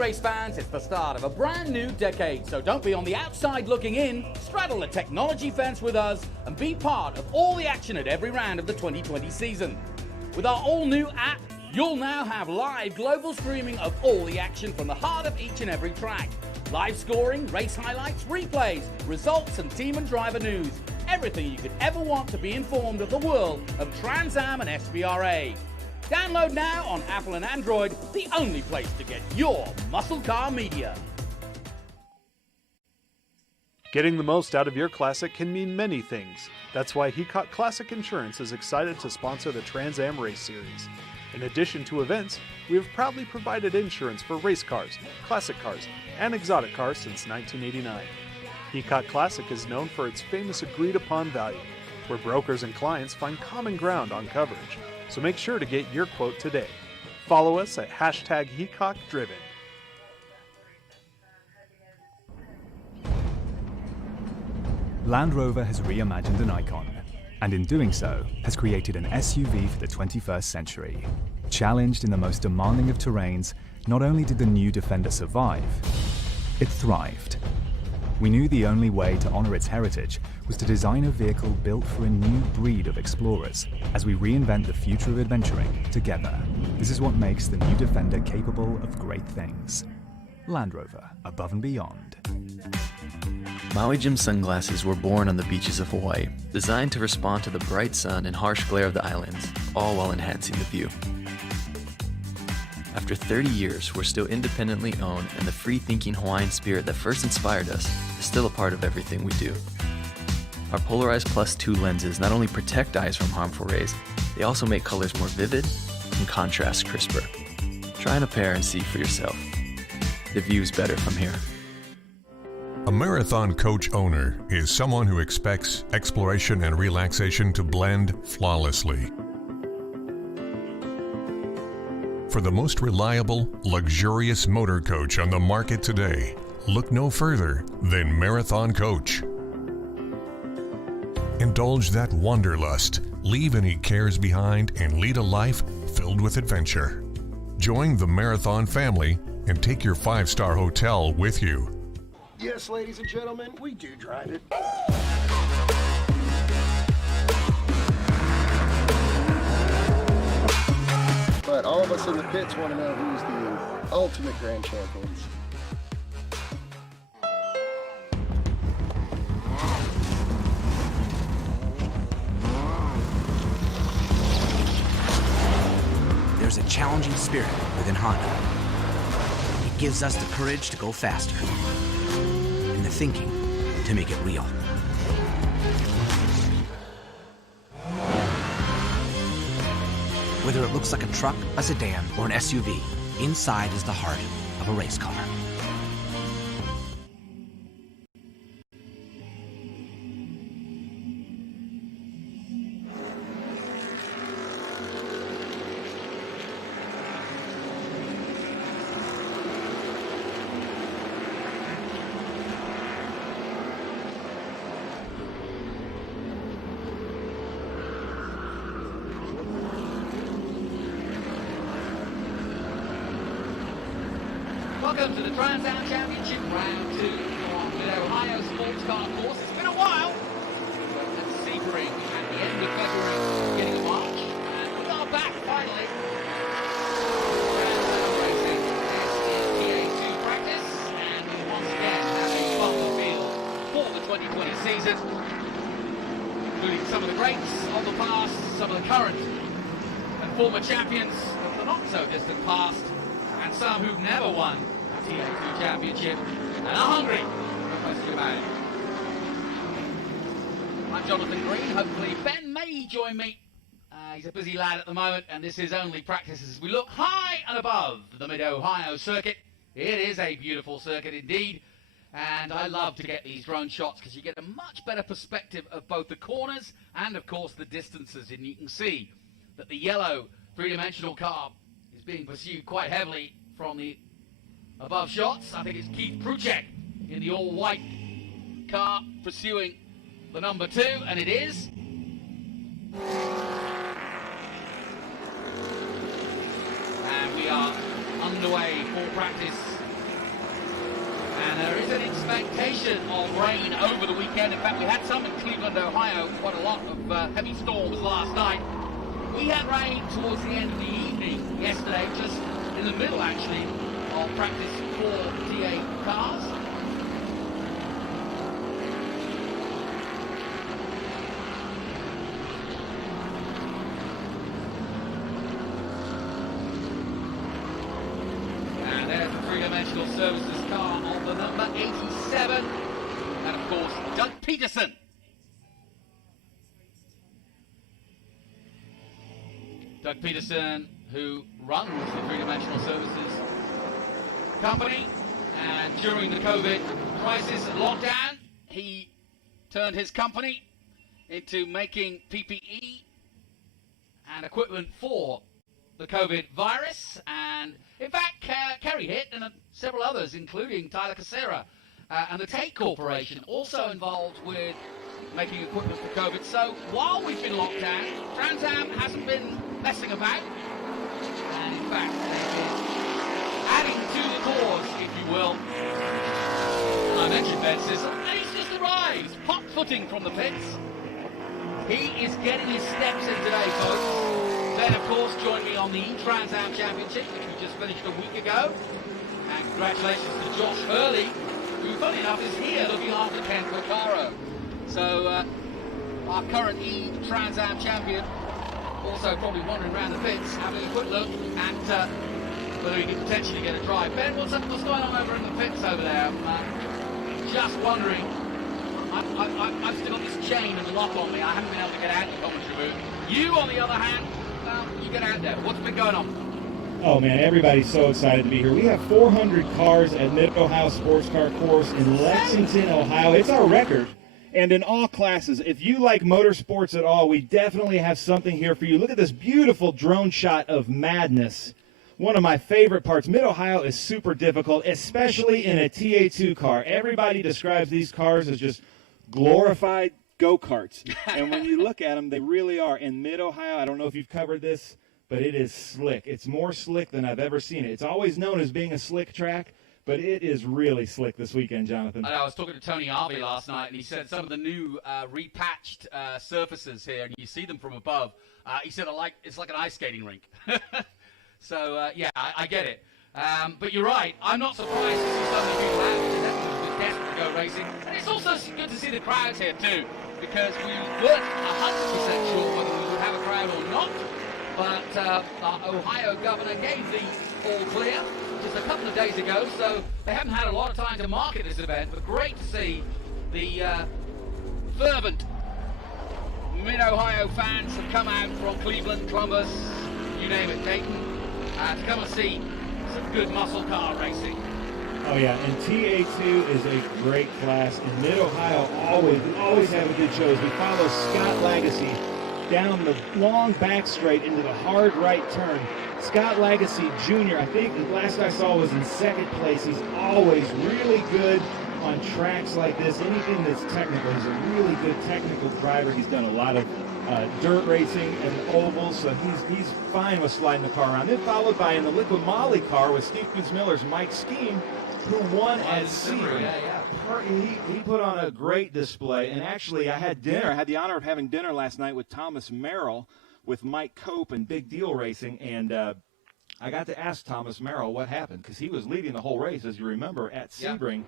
race fans, it's the start of a brand new decade, so don't be on the outside looking in. Straddle the technology fence with us and be part of all the action at every round of the 2020 season. With our all-new app, you'll now have live global streaming of all the action from the heart of each and every track. Live scoring, race highlights, replays, results and team and driver news. Everything you could ever want to be informed of the world of Trans Am and SVRA. Download now on Apple and Android, the only place to get your muscle car media. Getting the most out of your Classic can mean many things. That's why Heacock Classic Insurance is excited to sponsor the Trans Am Race Series. In addition to events, we have proudly provided insurance for race cars, classic cars, and exotic cars since 1989. Heacock Classic is known for its famous agreed-upon value, where brokers and clients find common ground on coverage. So make sure to get your quote today. Follow us at #HeacockDriven. Land Rover has reimagined an icon, and in doing so, has created an SUV for the 21st century. Challenged in the most demanding of terrains, not only did the new Defender survive, it thrived. We knew the only way to honor its heritage was to design a vehicle built for a new breed of explorers as we reinvent the future of adventuring together. This is what makes the new Defender capable of great things. Land Rover, above and beyond. Maui Jim sunglasses were born on the beaches of Hawaii, designed to respond to the bright sun and harsh glare of the islands, all while enhancing the view. After 30 years, we're still independently owned, and the free-thinking Hawaiian spirit that first inspired us is still a part of everything we do. Our Polarized Plus 2 lenses not only protect eyes from harmful rays, they also make colors more vivid and contrast crisper. Try on a pair and see for yourself. The view's better from here. A Marathon Coach owner is someone who expects exploration and relaxation to blend flawlessly. For the most reliable, luxurious motor coach on the market today, look no further than Marathon Coach. Indulge that wanderlust, leave any cares behind, and lead a life filled with adventure. Join the Marathon family and take your 5-star hotel with you. Yes, ladies and gentlemen, we do drive it. But all of us in the pits want to know who's the ultimate grand champions. There's a challenging spirit within Honda. It gives us the courage to go faster and the thinking to make it real. Whether it looks like a truck, a sedan, or an SUV, inside is the heart of a race car. Welcome to the Trans Am Championship Round 2 on Mid-Ohio Sports Car Course. It's been a while. At Sebring at the end of February, beginning of March, and we are back finally. Trans Am Racing is in TA2 practice, and we once again have a fun field for the 2020 season, including some of the greats of the past, some of the current and former champions of the not so distant past, and some who've never won a TA2 championship and are hungry, no question about it. I'm Jonathan Green. Hopefully Ben may join me. He's a busy lad at the moment, and this is only practice as we look high and above the Mid-Ohio circuit. It is a beautiful circuit indeed, and I love to get these drone shots because you get a much better perspective of both the corners and of course the distances, and you can see that the yellow three-dimensional car is being pursued quite heavily from the above shots. I think it's Keith Pruchek in the all-white car pursuing the number 2, and it is. And we are underway for practice And there is an expectation of rain over the weekend. In fact, we had some in Cleveland, Ohio, quite a lot of heavy storms last night. We had rain towards the end of the evening yesterday, just in the middle, actually, of practice for TA cars. And there's the three-dimensional services car on the number 87. And, of course, Doug Peterson. Doug Peterson, who runs the three-dimensional services company, and during the COVID crisis and lockdown, he turned his company into making PPE and equipment for the COVID virus, and in fact, Kerry Hitt and several others, including Tyler Casera and the Tate Corporation, also involved with making equipment for COVID. So while we've been locked down, Trans Am hasn't been messing about, and in fact, they've been adding to the cause, if you will. I mentioned Ben Sissel, and he's just arrived, hot-footing from the pits. He is getting his steps in today, folks. Ben, of course, joined me on the Trans Am Championship, which we just finished a week ago. And congratulations to Josh Hurley, who, funny enough, is here looking after Ken Recaro. So, our current Trans Am champion, also probably wandering around the pits, having a quick look at whether he could potentially get a drive. Ben, what's going on over in the pits over there? I'm just wondering. I've still got this chain and the lock on me. I haven't been able to get out of the commentary booth. You, on the other hand, you get out there. What's been going on? Oh man, everybody's so excited to be here. We have 400 cars at Mid-Ohio Sports Car Course in Lexington, Ohio. It's our record. And in all classes, if you like motorsports at all, we definitely have something here for you. Look at this beautiful drone shot of madness. One of my favorite parts. Mid-Ohio is super difficult, especially in a TA2 car. Everybody describes these cars as just glorified go-karts. And when you look at them, they really are. In Mid-Ohio, I don't know if you've covered this, but it is slick. It's more slick than I've ever seen it. It's always known as being a slick track, but it is really slick this weekend, Jonathan. I was talking to Tony Harvey last night, and he said some of the new repatched surfaces here, and you see them from above. He said it's like an ice skating rink. So, yeah, I get it. But you're right. I'm not surprised to see so many people out here. Everyone's been desperate to go racing. And it's also good to see the crowds here, too, because we weren't 100% sure whether we would have a crowd or not. But our Ohio governor gave the all clear just a couple of days ago, so they haven't had a lot of time to market this event. But great to see the fervent Mid-Ohio fans have come out from Cleveland, Columbus, you name it, Dayton, to come and see some good muscle car racing. Oh yeah, and TA2 is a great class. In Mid-Ohio, always have a good shows. We follow Scott Lagacy down the long back straight into the hard right turn. Scott Lagacy Jr., I think the last I saw was in second place. He's always really good on tracks like this. Anything that's technical, he's a really good technical driver. He's done a lot of dirt racing and ovals, so he's fine with sliding the car around. Then followed by in the Liquid Moly car with Stevens Miller's Mike Scheme, who won at Sebring. He put on a great display, and actually I had the honor of having dinner last night with Thomas Merrill with Mike Cope and Big Deal Racing, and I got to ask Thomas Merrill what happened, because he was leading the whole race, as you remember, at Sebring.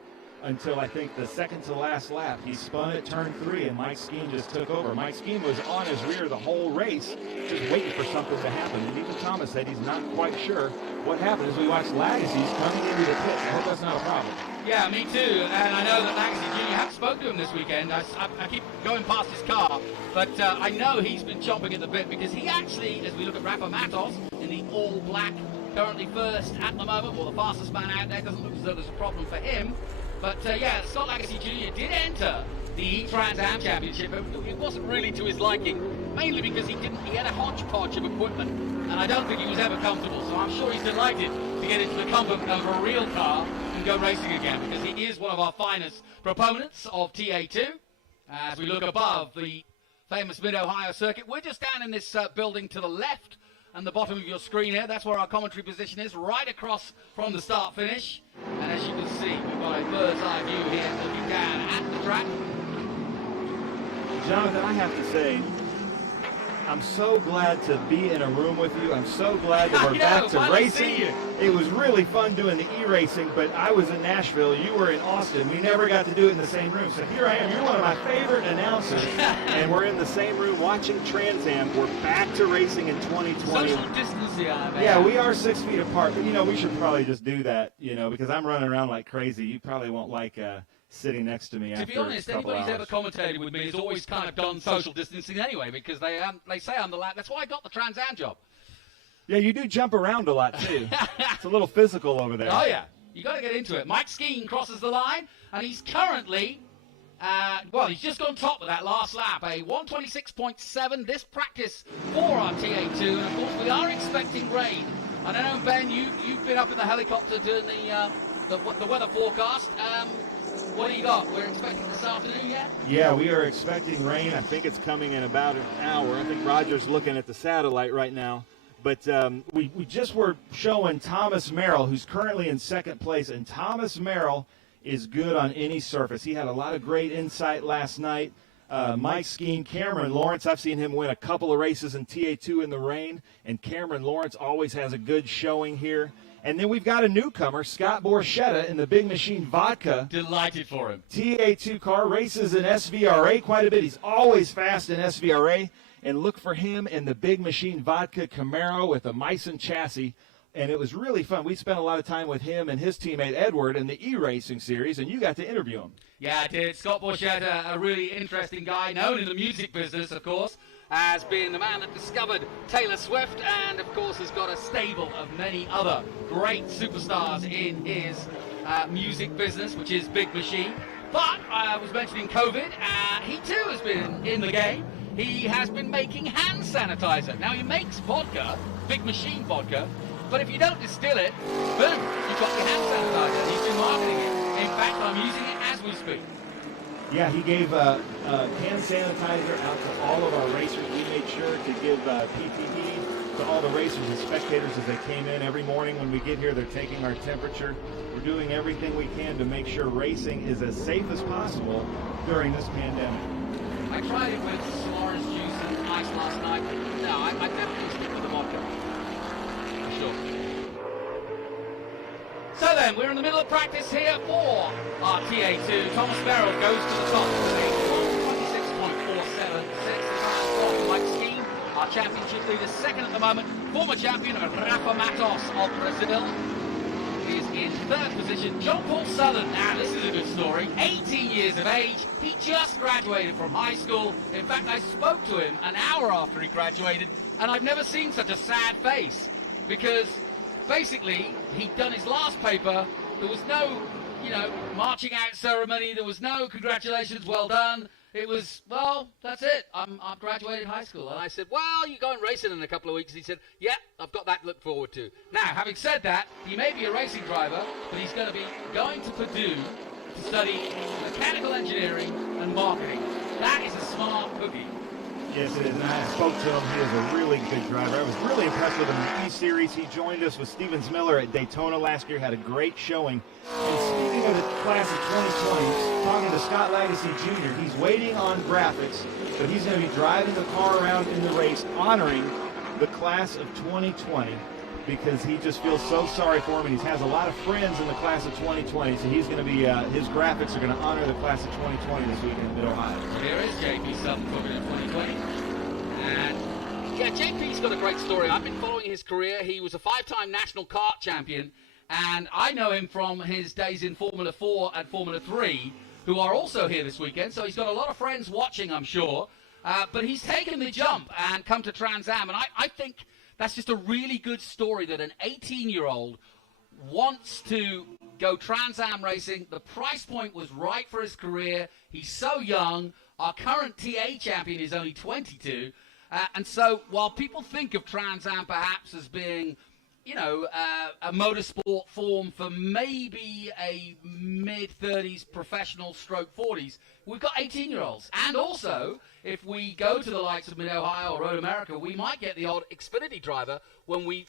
Until I think the second to last lap. He spun at turn 3, and Mike Scheme just took over. Mike Scheme was on his rear the whole race, just waiting for something to happen. And even Thomas said he's not quite sure what happened as we watched Lagacy's coming into the pits. I hope that's not a problem. Yeah, me too. And I know that Lagacy Jr. haven't spoken to him this weekend. I keep going past his car, but I know he's been chomping at the bit, because he actually, as we look at Rafa Matos in the all-black, currently first at the moment, or the fastest man out there, doesn't look as though there's a problem for him. But yeah, Scott Lagacy Jr. did enter the Trans Am Championship. It wasn't really to his liking, mainly because he had a hodgepodge of equipment, and I don't think he was ever comfortable. So I'm sure he's delighted to get into the comfort of a real car and go racing again, because he is one of our finest proponents of TA2. As we look above the famous Mid-Ohio circuit, we're just down in this building to the left and the bottom of your screen here. That's where our commentary position is, right across from the start finish. And as you can see, we've got a bird's eye view here looking down at the track. Jonathan, I have to say, I'm so glad to be in a room with you. I'm so glad that we're back to racing. It was really fun doing the e-racing, but I was in Nashville. You were in Austin. We never got to do it in the same room. So here I am. You're one of my favorite announcers, and we're in the same room watching Trans Am. We're back to racing in 2020. Social distancing, man. Yeah, we are 6 feet apart, but, we should probably just do that, because I'm running around like crazy. You probably won't like sitting next to me after To be honest, a couple anybody who's hours. ever commentated with me has always kind of done social distancing anyway, because they say I'm the lad. That's why I got the Trans Am job. Yeah, you do jump around a lot, too. It's a little physical over there. Oh, yeah. You got to get into it. Mike Skeen crosses the line, and he's currently, he's just gone top with that last lap, a 126.7 this practice for our TA2, and of course we are expecting rain. I don't know, Ben, you've been up in the helicopter doing the weather forecast. What do you got? We're expecting this afternoon yet? Yeah, we are expecting rain. I think it's coming in about an hour. I think Roger's looking at the satellite right now. But we just were showing Thomas Merrill, who's currently in second place. And Thomas Merrill is good on any surface. He had a lot of great insight last night. Mike Skeen, Cameron Lawrence, I've seen him win a couple of races in TA2 in the rain. And Cameron Lawrence always has a good showing here. And then we've got a newcomer, Scott Borchetta, in the Big Machine Vodka. Delighted for him. TA2 car, races in SVRA quite a bit. He's always fast in SVRA. And look for him in the Big Machine Vodka Camaro with a Meissen chassis. And it was really fun. We spent a lot of time with him and his teammate Edward in the e-racing series, and you got to interview him. Yeah, I did. Scott Borchetta, a really interesting guy, known in the music business, of course, as being the man that discovered Taylor Swift, and of course has got a stable of many other great superstars in his music business, which is Big Machine. But I was mentioning COVID, he too has been in the game. He has been making hand sanitizer. Now he makes vodka, Big Machine vodka, but if you don't distill it, boom, you've got your hand sanitizer. He's been marketing it. In fact, I'm using it as we speak. Yeah, he gave hand sanitizer out to all of our racers. We made sure to give PPE to all the racers and spectators as they came in. Every morning when we get here, they're taking our temperature. We're doing everything we can to make sure racing is as safe as possible during this pandemic. I tried it with some orange juice and ice last night, but no, I definitely stick with the vodka. For sure. So then, we're in the middle of practice here for our TA2. Thomas Merrill goes to the top with a 126.476. Mike Skeen, our championship leader, second at the moment. Former champion Rafa Matos of Brazil is in third position. John Paul Southern, now this is a good story, 18 years of age, he just graduated from high school. In fact, I spoke to him an hour after he graduated, and I've never seen such a sad face, because basically he'd done his last paper, there was no, marching out ceremony, there was no congratulations, well done. It was, well, that's it. I've graduated high school. And I said, well, you're going racing in a couple of weeks. He said, yeah, I've got that to look forward to. Now, having said that, he may be a racing driver, but he's going to be going to Purdue to study mechanical engineering and marketing. That is a smart cookie. Yes, it is. And I spoke to him. He is a really good driver. I was really impressed with him in the E-Series. He joined us with Stevens Miller at Daytona last year, had a great showing. And speaking of the class of 2020, talking to Scott Lagacy Jr., he's waiting on graphics, but he's going to be driving the car around in the race, honoring the class of 2020, because he just feels so sorry for him, and he has a lot of friends in the class of 2020, so he's going to be, his graphics are going to honor the class of 2020 this weekend in Mid-Ohio. So here is JP Sutton talking in 2020. And, yeah, JP's got a great story. I've been following his career. He was a 5-time national kart champion, and I know him from his days in Formula 4 and Formula 3, who are also here this weekend, so he's got a lot of friends watching, I'm sure. But he's taken the jump and come to Trans Am, and I think that's just a really good story that an 18-year-old wants to go Trans Am racing. The price point was right for his career. He's so young. Our current TA champion is only 22. And so while people think of Trans Am perhaps as being you know, a motorsport form for maybe a mid-30s professional stroke 40s. We've got 18-year-olds. And also, if we go to the likes of Mid-Ohio or Road America, we might get the odd Xfinity driver when we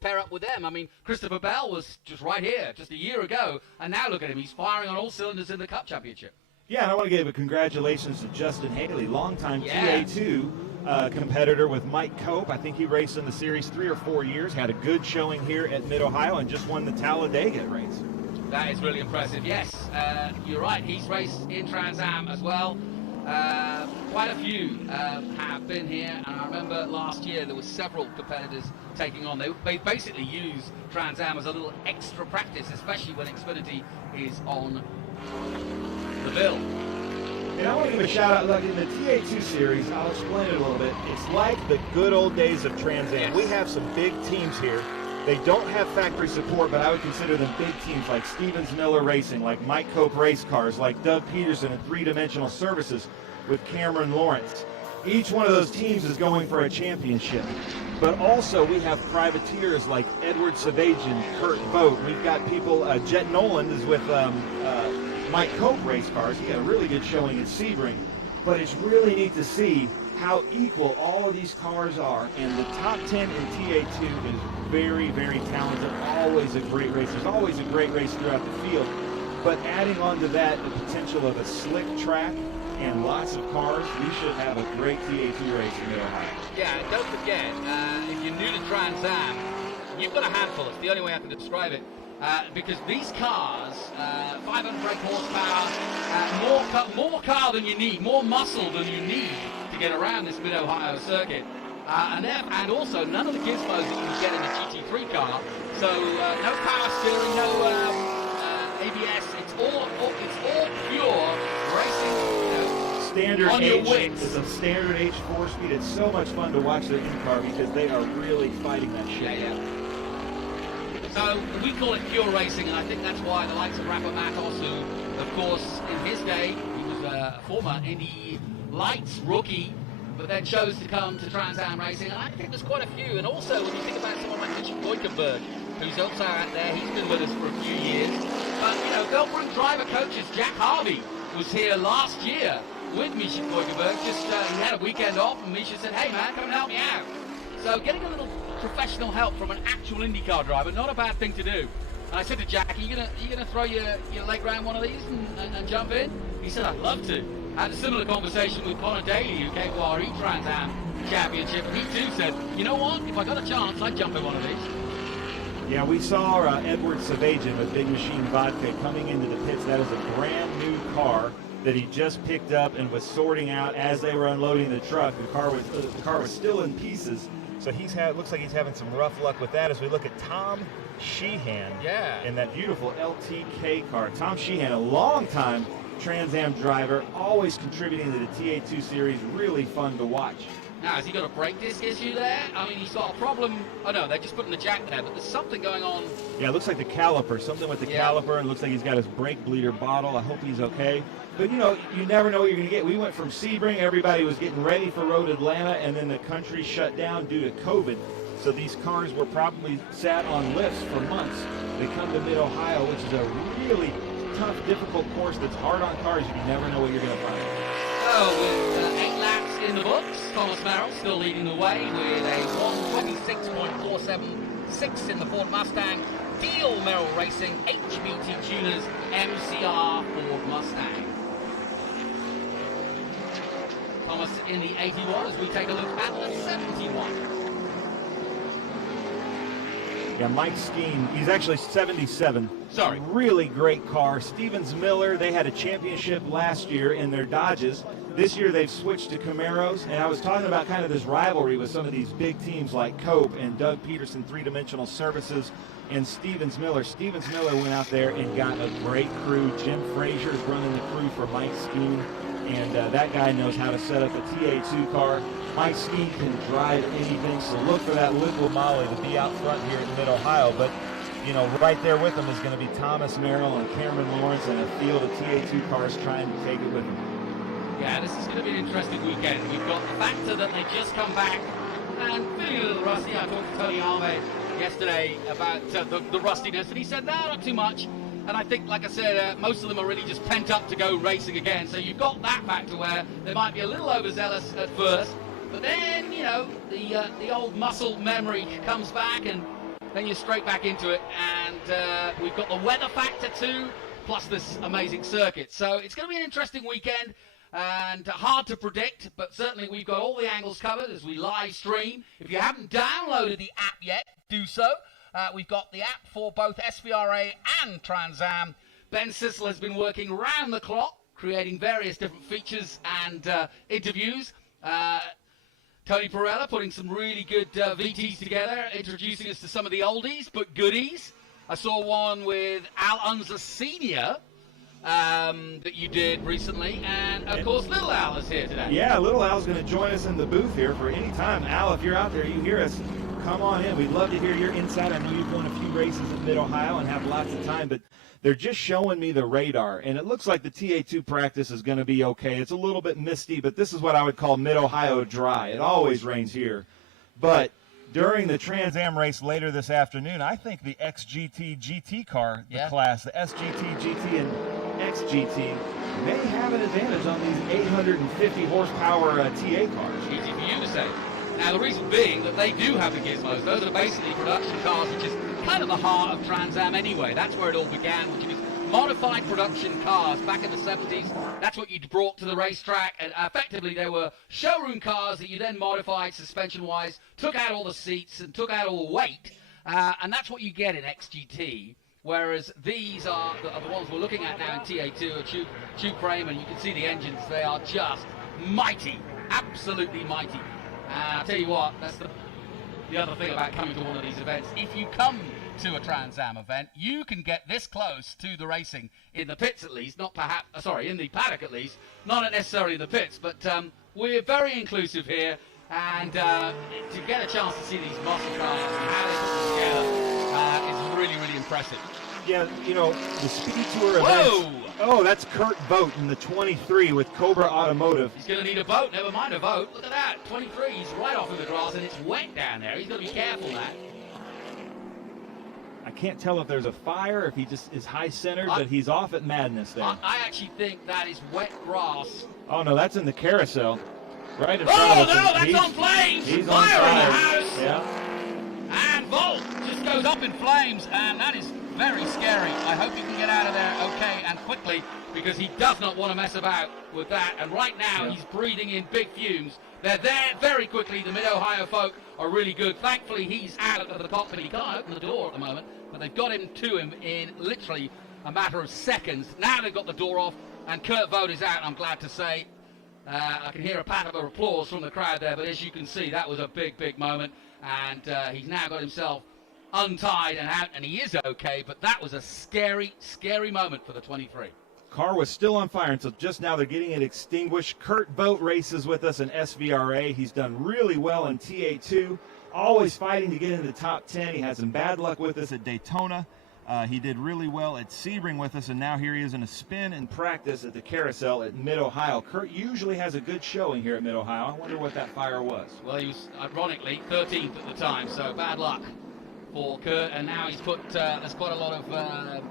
pair up with them. I mean, Christopher Bell was just right here just a year ago, and now look at him. He's firing on all cylinders in the Cup Championship. Yeah, and I want to give a congratulations to Justin Haley, longtime TA2 competitor with Mike Cope. I think he raced in the series 3 or 4 years, had a good showing here at Mid-Ohio, and just won the Talladega race. That is really impressive. Yes, you're right. He's raced in Trans Am as well. Quite a few have been here, and I remember last year there were several competitors taking on. They basically use Trans Am as a little extra practice, especially when Xfinity is on the bill. And I want to give a shout out, look, in the TA2 series, I'll explain it a little bit. It's like the good old days of Trans Am. We have some big teams here. They don't have factory support, but I would consider them big teams like Stevens Miller Racing, like Mike Cope Race Cars, like Doug Peterson and Three Dimensional Services with Cameron Lawrence. Each one of those teams is going for a championship. But also we have privateers like Edward Savagian, Kurt Vogt. We've got people, Jet Noland is with Mike Cope Race Cars. He had a really good showing at Sebring. But it's really neat to see how equal all of these cars are. And the top 10 in TA2 is very, very talented. Always a great race. There's always a great race throughout the field. But adding on to that the potential of a slick track and lots of cars, we should have a great TA2 race in Mid-Ohio. Yeah, and don't forget, if you're new to Trans Am, you've got a handful. It's the only way I can describe it. Because these cars, 500 brake horsepower, more car than you need, more muscle than you need to get around this Mid-Ohio circuit. And also none of the gizmos that you can get in a GT3 car. So no power steering, no ABS. It's all pure racing. Standard on your H, wits. it's a standard H 4-speed. It's so much fun to watch their in-car because they are really fighting that shit. Yeah. So we call it pure racing, and I think that's why the likes of Rafa Matos, who, of course, in his day, he was a former Indy Lights rookie, but then chose to come to Trans Am Racing, and I think there's quite a few. And also, when you think about someone like Richard Boykenberg, who's also out there, he's been with us for a few years. But, you know, they'll bring driver coaches. Jack Harvey was here last year with Misha Boykenberg. Just he had a weekend off, and Misha said, "Hey man, come and help me out." So getting a little professional help from an actual IndyCar driver, not a bad thing to do. And I said to Jack, "Are you gonna throw your leg around one of these and jump in?" He said, "I'd love to." I had a similar conversation with Connor Daly, who came to our E-Trans Am Championship, and he too said, "You know what? If I got a chance, I'd jump in one of these." Yeah, we saw Edward Savagian with Big Machine Vodka coming into the pits. That is a brand new car that he just picked up and was sorting out as they were unloading the truck. The car was still in pieces, so looks like he's having some rough luck with that. As we look at Tom Sheehan in that beautiful LTK car. Tom Sheehan, a long-time Trans Am driver, always contributing to the TA2 series. Really fun to watch. Now, has he got a brake disc issue there? I mean, he's got a problem. Oh no, they're just putting the jack there, but there's something going on. Yeah, it looks like the caliper, something with the caliper, and looks like he's got his brake bleeder bottle. I hope he's okay. But you know, you never know what you're going to get. We went from Sebring, everybody was getting ready for Road Atlanta, and then the country shut down due to COVID. So these cars were probably sat on lifts for months. They come to Mid-Ohio, which is a really tough, difficult course that's hard on cars. You never know what you're going to find. So with 8 laps in the books, Thomas Merrill still leading the way with a 1:26.476 in the Ford Mustang. Deal Merrill Racing, HBT Tuners, MCR Ford Mustang. Thomas in the 81 as we take a look at the 71. Yeah, Mike Skeen, he's actually 77. Sorry. Really great car. Stevens Miller, they had a championship last year in their Dodges. This year they've switched to Camaros, and I was talking about kind of this rivalry with some of these big teams like Cope and Doug Peterson, Three Dimensional Services, and Stevens Miller. Stevens Miller went out there and got a great crew. Jim Frazier is running the crew for Mike Skeen, and that guy knows how to set up a TA2 car. Mike Skeen can drive anything, so look for that liquid Molly to be out front here in Mid-Ohio. But, you know, right there with them is going to be Thomas Merrill and Cameron Lawrence and a field of TA2 cars trying to take it with them. Yeah, this is going to be an interesting weekend. We've got the factor that they just come back and feeling a little rusty. I talked to Tony Almeida yesterday about the rustiness, and he said, no, not too much. And I think, like I said, most of them are really just pent up to go racing again. So you've got that factor where they might be a little overzealous at first, but then, you know, the old muscle memory comes back, and then you're straight back into it. And we've got the weather factor too, plus this amazing circuit. So it's going to be an interesting weekend. And hard to predict, but certainly we've got all the angles covered as we live stream. If you haven't downloaded the app yet, do so. We've got the app for both SVRA and Trans Am. Ben Sissel has been working round the clock, creating various different features and interviews. Tony Perella putting some really good VTs together, introducing us to some of the oldies but goodies. I saw one with Al Unser Sr., that you did recently, and of course Little Al is here today. Yeah, Little Al's going to join us in the booth here for any time. Al, if you're out there, you hear us, come on in. We'd love to hear your insight. I know you've won a few races in Mid-Ohio and have lots of time, but they're just showing me the radar, and it looks like the TA2 practice is going to be okay. It's a little bit misty, but this is what I would call Mid-Ohio dry. It always rains here, but during the Trans Am race later this afternoon, I think the XGT GT car, the class, the SGT GT and XGT, may have an advantage on these 850 horsepower TA cars. Easy for you to say. Now, the reason being that they do have the gizmos. Those are basically production cars, which is kind of the heart of Trans Am anyway. That's where it all began, which is modified production cars back in the 70s. That's what you brought to the racetrack, and effectively they were showroom cars that you then modified suspension-wise, took out all the seats and took out all the weight, and that's what you get in XGT. Whereas these are the ones we're looking at now in TA2, a tube frame, and you can see the engines. They are just mighty, absolutely mighty. I'll tell you what, that's the other thing about coming to one of these events. If you come to a Trans Am event, you can get this close to the racing in the pits at least, not perhaps, in the paddock at least, not necessarily in the pits, but we're very inclusive here, and to get a chance to see these muscle cars and how they put them together is really, really impressive. Yeah, you know, the Speed Tour events. Oh, that's Kurt Vogt in the 23 with Cobra Automotive. He's going to need a boat, never mind a vote. Look at that, 23, he's right off in the grass, and it's wet down there. He's got to be careful now. I can't tell if there's a fire, if he just is high-centered, but he's off at Madness there. I actually think that is wet grass. Oh, no, that's in the carousel. Right in front of us. Oh, no, that's on flames! He's fire on in the fire. house! Yeah. And Volt just goes up in flames, and that is very scary. I hope he can get out of there okay and quickly, because he does not want to mess about with that. And right now, he's breathing in big fumes. They're there very quickly. The Mid-Ohio folk are really good. Thankfully, he's out of the cockpit. He can't open the door at the moment, but they've got him to him in literally a matter of seconds. Now they've got the door off, and Kurt Vogt is out, I'm glad to say. I can hear a pat of applause from the crowd there, but as you can see, that was a big, big moment. And he's now got himself untied and out, and he is okay, but that was a scary, scary moment for the 23. Car was still on fire until just now. They're getting it extinguished. Kurt Vogt races with us in SVRA. He's done really well in TA2, always fighting to get into the top 10. He had some bad luck with us at Daytona. He did really well at Sebring with us, and now here he is in a spin and practice at the carousel at Mid-Ohio. Kurt usually has a good showing here at Mid-Ohio. I wonder what that fire was. Well, he was, ironically, 13th at the time, so bad luck for Kurt, and now he's put, there's quite a lot of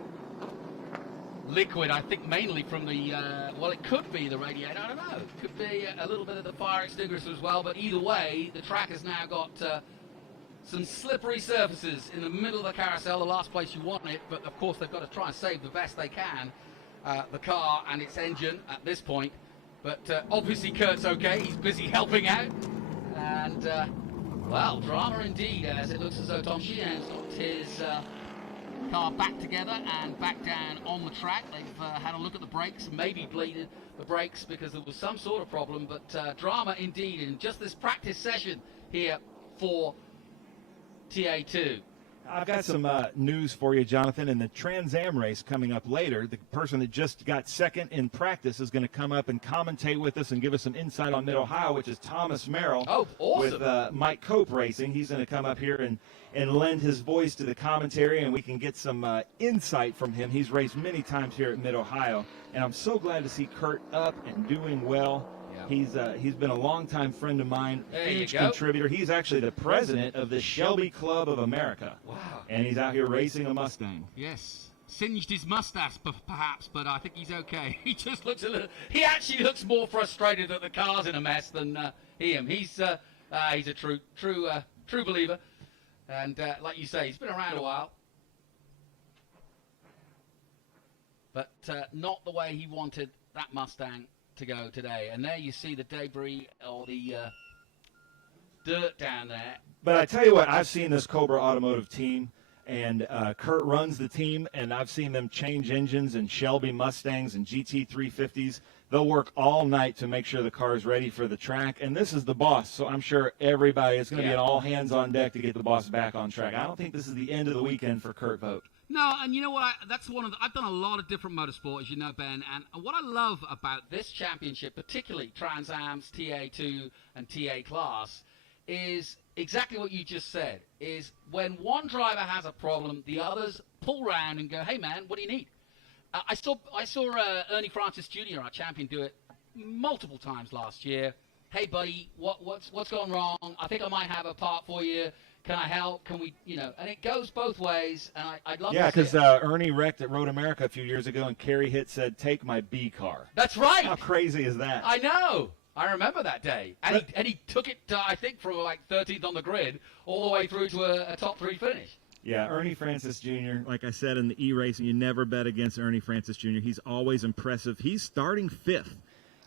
liquid, I think mainly from the, well, it could be the radiator, I don't know. It could be a little bit of the fire extinguisher as well, but either way, the track has now got some slippery surfaces in the middle of the carousel, the last place you want it, but of course they've got to try and save the best they can, the car and its engine at this point. But obviously Kurt's okay, he's busy helping out, and well, drama indeed, as it looks as though Tom Sheehan's got his car back together and back down on the track. They've had a look at the brakes, maybe bleeded the brakes because there was some sort of problem, but drama indeed in just this practice session here for TA2. I've got some news for you, Jonathan. In the Trans Am race coming up later, the person that just got second in practice is going to come up and commentate with us and give us some insight on Mid-Ohio, which is Thomas Merrill. Oh, awesome. With Mike Cope Racing. He's going to come up here and lend his voice to the commentary, and we can get some insight from him. He's raced many times here at Mid-Ohio, and I'm so glad to see Kurt up and doing well. He's been a longtime friend of mine, There you huge go. contributor. He's actually the president of the Shelby Club of America. Wow. And he's out here racing a Mustang. Yes. Singed his mustache, perhaps, but I think he's okay. He just looks a little. He actually looks more frustrated that the car's in a mess than him. He's a true believer, and like you say, he's been around a while, but not the way he wanted that Mustang to go today. And there you see the debris or the dirt down there. But I tell you what, I've seen this Cobra Automotive team, and Kurt runs the team, and I've seen them change engines in Shelby Mustangs and GT350s. They'll work all night to make sure the car is ready for the track, and this is the boss, so I'm sure everybody is going to be an all hands on deck to get the boss back on track. I don't think this is the end of the weekend for Kurt Vogt. No, and you know what? That's one of I've done a lot of different motorsport, as you know, Ben. And what I love about this championship, particularly Trans Am's TA2 and TA class, is exactly what you just said. Is when one driver has a problem, the others pull round and go, "Hey, man, what do you need?" I saw Ernie Francis Jr., our champion, do it multiple times last year. "Hey, buddy, what's gone wrong? I think I might have a part for you. Can I help? Can we, and it goes both ways, and I'd love to see it. Yeah, because Ernie wrecked at Road America a few years ago, and Kerry Hitt said, "Take my B car." That's right. How crazy is that? I know. I remember that day. And he took it, I think, from like 13th on the grid all the way through to a top 3 finish. Yeah, Ernie Francis Jr., like I said in the E-Racing, you never bet against Ernie Francis Jr. He's always impressive. He's starting 5th.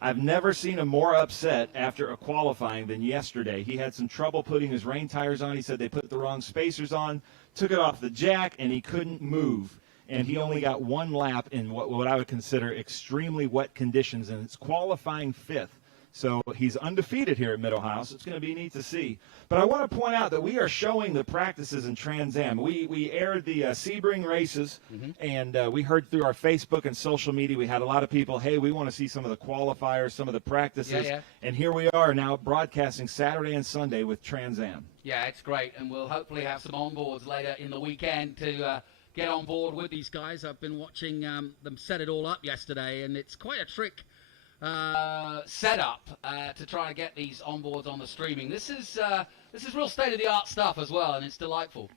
I've never seen him more upset after a qualifying than yesterday. He had some trouble putting his rain tires on. He said they put the wrong spacers on, took it off the jack, and he couldn't move. And he only got one lap in what I would consider extremely wet conditions, and it's qualifying 5th. So he's undefeated here at Mid-Ohio, so it's going to be neat to see. But I want to point out that we are showing the practices in Trans Am. We aired the Sebring races, and we heard through our Facebook and social media, we had a lot of people, hey, we want to see some of the qualifiers, some of the practices. Yeah. And here we are now broadcasting Saturday and Sunday with Trans Am. Yeah, it's great, and we'll hopefully have some onboards later in the weekend to get on board with these guys. I've been watching them set it all up yesterday, and it's quite a trick setup to try to get these onboards on the streaming. This is real state-of-the-art stuff as well, and it's delightful.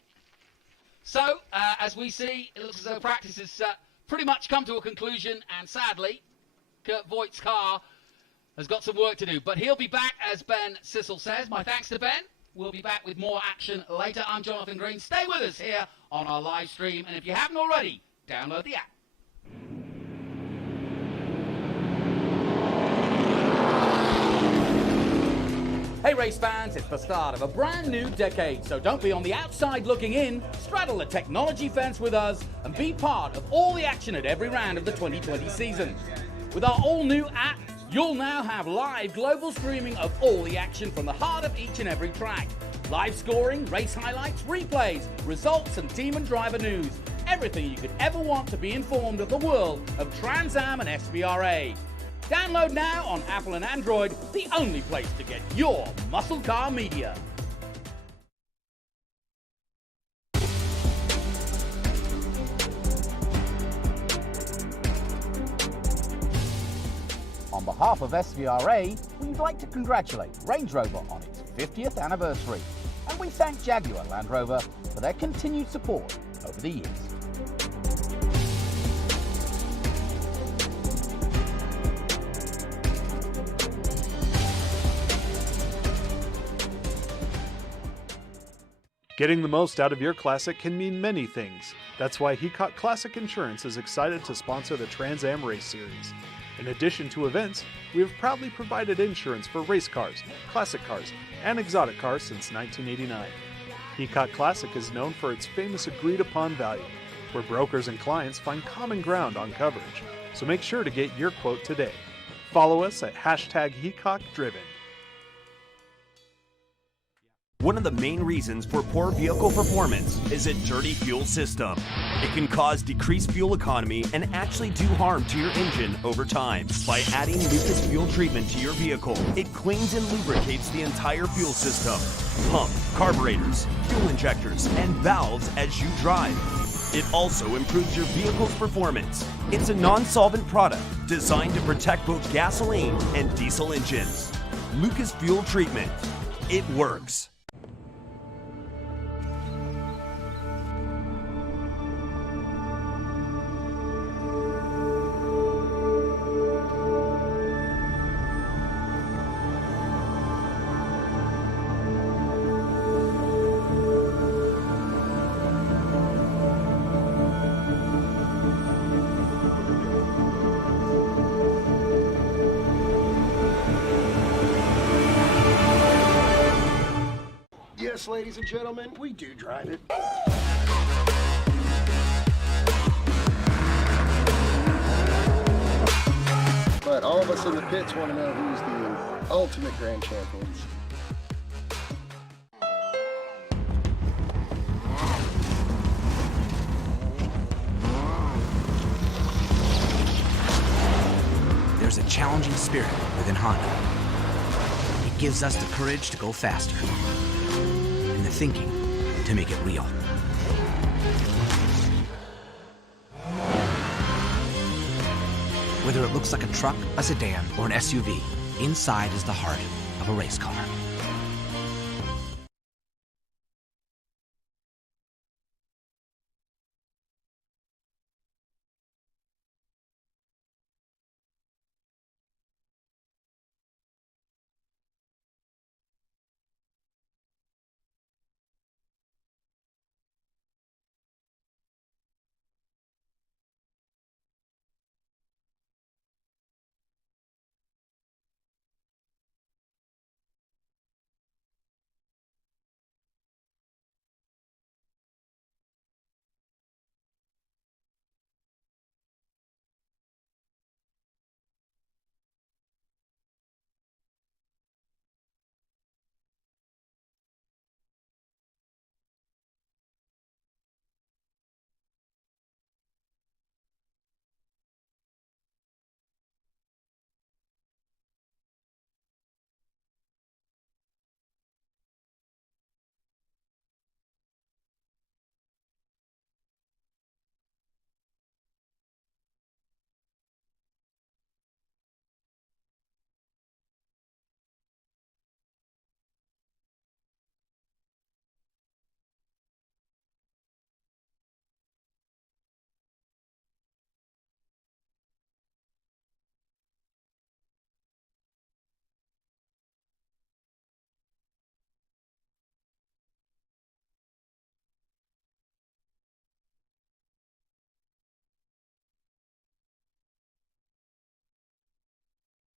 So, as we see, it looks as though practice has pretty much come to a conclusion, and sadly, Kurt Voigt's car has got some work to do, but he'll be back, as Ben Sissel says. My thanks to Ben. We'll be back with more action later. I'm Jonathan Green. Stay with us here on our live stream, and if you haven't already, download the app. Hey race fans, it's the start of a brand new decade, so don't be on the outside looking in. Straddle the technology fence with us and be part of all the action at every round of the 2020 season. With our all-new app, you'll now have live global streaming of all the action from the heart of each and every track. Live scoring, race highlights, replays, results and team and driver news. Everything you could ever want to be informed of the world of Trans Am and SVRA. Download now on Apple and Android, the only place to get your muscle car media. On behalf of SVRA, we'd like to congratulate Range Rover on its 50th anniversary, and we thank Jaguar Land Rover for their continued support over the years. Getting the most out of your Classic can mean many things. That's why Heacock Classic Insurance is excited to sponsor the Trans Am Race Series. In addition to events, we have proudly provided insurance for race cars, classic cars, and exotic cars since 1989. Heacock Classic is known for its famous agreed-upon value, where brokers and clients find common ground on coverage. So make sure to get your quote today. Follow us at #HeacockDriven. One of the main reasons for poor vehicle performance is a dirty fuel system. It can cause decreased fuel economy and actually do harm to your engine over time. By adding Lucas Fuel Treatment to your vehicle, it cleans and lubricates the entire fuel system, pump, carburetors, fuel injectors, and valves as you drive. It also improves your vehicle's performance. It's a non-solvent product designed to protect both gasoline and diesel engines. Lucas Fuel Treatment. It works. Yes, ladies and gentlemen, we do drive it. But all of us in the pits want to know who's the ultimate grand champions. There's a challenging spirit within Honda. It gives us the courage to go faster, and the thinking to make it real. Whether it looks like a truck, a sedan, or an SUV, inside is the heart of a race car.